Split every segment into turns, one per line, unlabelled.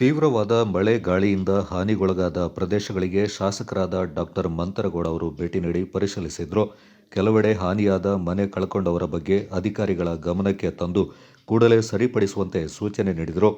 ತೀವ್ರವಾದ ಮಳೆ ಗಾಳಿಯಿಂದ ಹಾನಿಗೊಳಗಾದ ಪ್ರದೇಶಗಳಿಗೆ ಶಾಸಕರಾದ ಡಾಕ್ಟರ್ ಮಂತರಗೌಡ ಅವರು ಭೇಟಿ ನೀಡಿ ಪರಿಶೀಲಿಸಿದರು. ಕೆಲವೆಡೆ ಹಾನಿಯಾದ ಮನೆ ಕಳ್ಕೊಂಡವರ ಬಗ್ಗೆ ಅಧಿಕಾರಿಗಳ ಗಮನಕ್ಕೆ ತಂದು ಕೂಡಲೇ ಸರಿಪಡಿಸುವಂತೆ ಸೂಚನೆ ನೀಡಿದರು.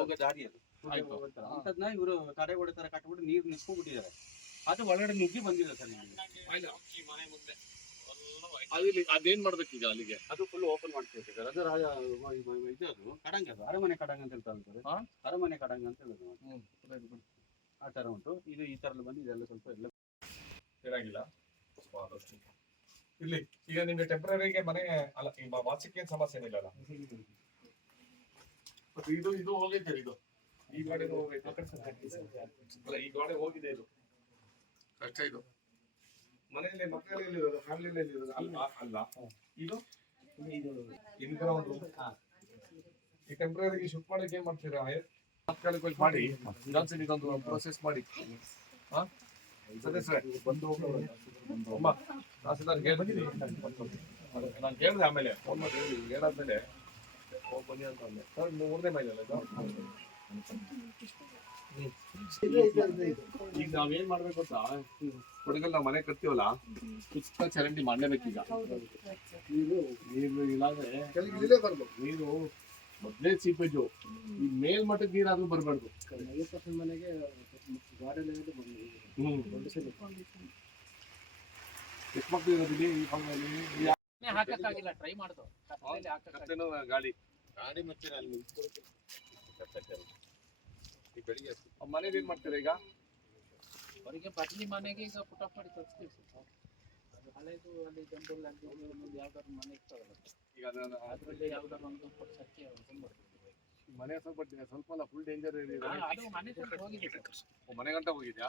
ಹೋಗೋ
ದಾರಿ ಅದು. ಇವರು ತಡೆ ಹೊಡೆ ತರ ಕಟ್ಬಿಟ್ಟು ನೀರು ನಿಂತ್ಕೊಂಡ್ಬಿಟ್ಟಿದ್ದಾರೆ. ಅದು ಒಳಗಡೆ ನುಗ್ಗಿ ಬಂದಿದೆ ಸರ್ ಇಲ್ಲಿ.
ಅಲ್ಲಿ ಮಾಡ್ಬೇಕು ಈಗ ಅಲ್ಲಿಗೆ?
ಅದು ಫುಲ್ ಓಪನ್ ಮಾಡ್ತೀವಿ ಸರ್. ಅದು ರಾಜ ಇದು ಅದು ಕಡಂಗ ಅದು. ಅರಮನೆ ಕಡಂಗ ಅಂತ ಹೇಳ್ತಾರೆ ಸರ್? ಅರಮನೆ ಕಡಂಗ ಅಂತ ಹೇಳೋದು ಆ ತರ ಉಂಟು. ಇದು ಈ ತರ ಬಂದು ಇದೆಲ್ಲ ಸ್ವಲ್ಪ ಎಲ್ಲ
ಇರಂಗಿಲ್ಲ ಇಲ್ಲಿ ಈಗ ನಿಮ್ಗೆ ಟೆಂಪ್ರರಿಗೆ ಮನೆ ಅಲ್ಲ ಈಗ ವಾಸಕ್ಕೆ ಏನ್ ಸಮಸ್ಯೆ ಏನಿಲ್ಲ ಇದು ಇದು ಹೋಗೈತೆ ಇದು. ಈ ಗಾಡಿ ಹೋಗೈತೆ. ಅಲ್ಲ ಈ ಗಾಡಿ ಹೋಗಿದೆ ಇದು. ಕಷ್ಟ ಇದು. ಮನೆಯಲ್ಲಿ ಮಕ್ಕಳಲ್ಲಿ ಇರೋದು ಫ್ಯಾಮಿಲಿಯಲ್ಲಿ ಇರೋದು ಅಲ್ಲ? ಅಲ್ಲ ಇದು ಇನ್ ಗ್ರೌಂಡ್ ಈ ಟೆಂಪ್ರರಿಗೆ ಶಿಫ್ಟ್ ಮಾಡಕ್ಕೆ ಏನ್ ಮಾಡ್ತೀರಾ? ತಾತ್ಕಾಲಿಕ ಮಾಡಿ ಜಾನ್ಸನ್ ಇದೊಂದು ಪ್ರೊಸೆಸ್ ಮಾಡಿ. ಹಾ? ಸದಸ್ಯರೇ ಬಂದು. ಅಮ್ಮ ತಹಸೀಲ್ದಾರ್ ಹೇಳ್ಬಿಟ್ಟಿನಿ ನಾನು ಕೇಳಿದೆ ಆಮೇಲೆ. ಫೋನ್ ಮಾಡಿ ಹೇಳಿ. ಹೇಳಾದ್ಮೇಲೆ ಹೋಗಿ ಬನ್ನಿ ಅಂತ ಅಂದೆ. ಸರ್ ಮೂರನೇ ಮೈಲಲ್ಲ ಇದು? ಈಗ ನಾವೇನ್ ಮಾಡ್ಬೇಕು ಗೊತ್ತಾ ಕೊಡಗಲ್ ನಾವು ಮನೆ ಕಟ್ತೀವಲ್ಲ ಸುತ್ತ ಚರಂಡಿ ಮಾಡ್ಲೇಬೇಕೀಗ ನೀರು ನೀರು ಇಲ್ಲಾಂದ್ರೆ ನೀರು ಮೊದಲೇ ಸೀಪೇಜು ಈ ಮೇಲ್ಮಟ್ಟದ ನೀರಾದ್ರೂ ಬರಬಾರ್ದು ಹ್ಮ್ ಎಷ್ಟು ಮಕ್ಳು ಇರೋದಿಲ್ಲಿ ಈ ಭಾಗದಲ್ಲಿ ಈ
ಹಾಕಕ್ಕಾಗಿಲ್ಲ ಟ್ರೈ ಮಾಡ್ದು
ಗಾಡಿ ಗಾಡಿ ಮತ್ತೆ ಅಲ್ಲಿ ಈ ಬೆಳಿಗ್ಗೆ ಮನೇಲಿ ಏನ್ ಮಾಡ್ತೀರಾ ಈಗ
ಅವರಿಗೆ ಬದ್ಲಿ ಮನೆಗೆ ಈಗ ಪುಟಪ್ ಮಾಡಿ ತರಿಸ್ತೀವಿ ಸರ್ ಅದು ಹಳೇದು ಅಲ್ಲಿ ಜಂಬಲ್ ಅಲ್ಲಿ ಒಂದು ಯಾವ್ದಾದ್ರು ಮನೆ ಇರ್ತಾವಲ್ಲ
ಈಗ ಅದನ್ನ
ಅದ್ರಲ್ಲಿ ಯಾವ್ದಾದ್ರು ಒಂದು ಕೊಡ್ಸಕ್ಕೆ ಮಾಡ್ತೀವಿ
ಮನೆ ಸ್ವಲ್ಪ ಸ್ವಲ್ಪ ಅಲ್ಲ ಫುಲ್ ಡೇಂಜರ್ ಇದೆ
ಹಾ, ಅದು ಮನೆ ತನಕ ಹೋಗಿದೆ ಸರ್
ಮನೆ ಗಂಟ ಹೋಗಿದ್ಯಾ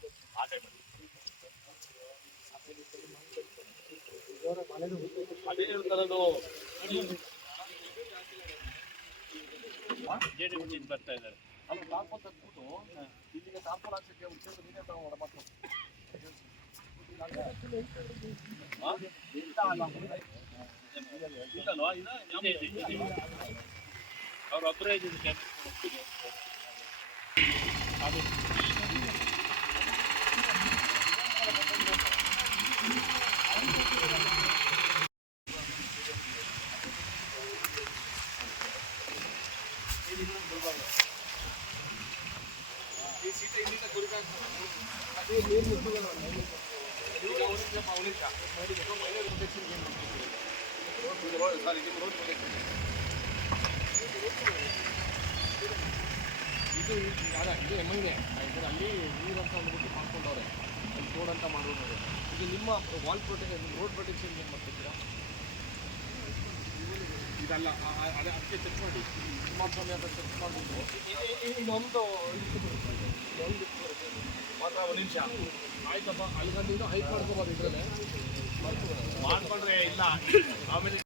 ಬರ್ತಾ ಇದ್ದಾರೆ.
ಅಲ್ಲ ತಾರ್ಪಲ್ ತಂದ್ಬಿಟ್ಟು ಇಲ್ಲಿಗೆ ತಾರ್ಪಲ್ ಹಾಕ್ಸಕ್ಕೆ ಚೇರು ನೀನೇ ತಗೊಂಡು ಮತ್ತೆ
ಅವ್ರ ಒಬ್ಬರೇ ಇದ್ದಿದ್ದು
ಈ ಸೀಟೆ ಇಲ್ಲಿಂದ ಕುರಿಕ ಅದೇ ನೀರು ಮುಟ್ಟುಗಲ್ಲ ಈಗ ಅವನಿಂದ ಅವನಿಂದ ಮೈನರ್ ಪ್ರೊಟೆಕ್ಷನ್ ಏನು ರೋಡ್ ಸಾರಿ ಇದು ಪ್ರೊಟೆಕ್ಷನ್ ಇದು. ಎಂ ಇದು ಎ ಇದು ಅಲ್ಲಿ ನೀರಂತ ಅಂದ್ಬಿಟ್ಟು ಮಾಡ್ಕೊಂಡವ್ರೆ ಅಲ್ಲಿ ರೋಡ್ ಅಂತ ಮಾಡೋದು ಇದು ನಿಮ್ಮ ವಾಲ್ ಪ್ರೊಟೆಕ್ಷನ್ ರೋಡ್ ಪ್ರೊಟೆಕ್ಷನ್ ಏನು ಮಾಡ್ತಿದ್ದೀರಾ ಇದಲ್ಲ ಅದಕ್ಕೆ ಚೆಕ್ ಮಾಡಿ ಕುಮಾರಸ್ವಾಮಿ ಅಂತ ಚೆಕ್ ಮಾಡಿಬಿಟ್ಟು ಇನ್ನೊಂದು ಮಾತ್ರ ಆಯ್ತಪ್ಪ ಅಲ್ಲಿ ಹೈಕ್ ಹೈಟ್ ಮಾಡ್ಕೋಬೋದು ಇದರಲ್ಲೇ.
ಮಾಡ್ಕೊಂಡ್ರೆ ಇಲ್ಲ. ಆಮೇಲೆ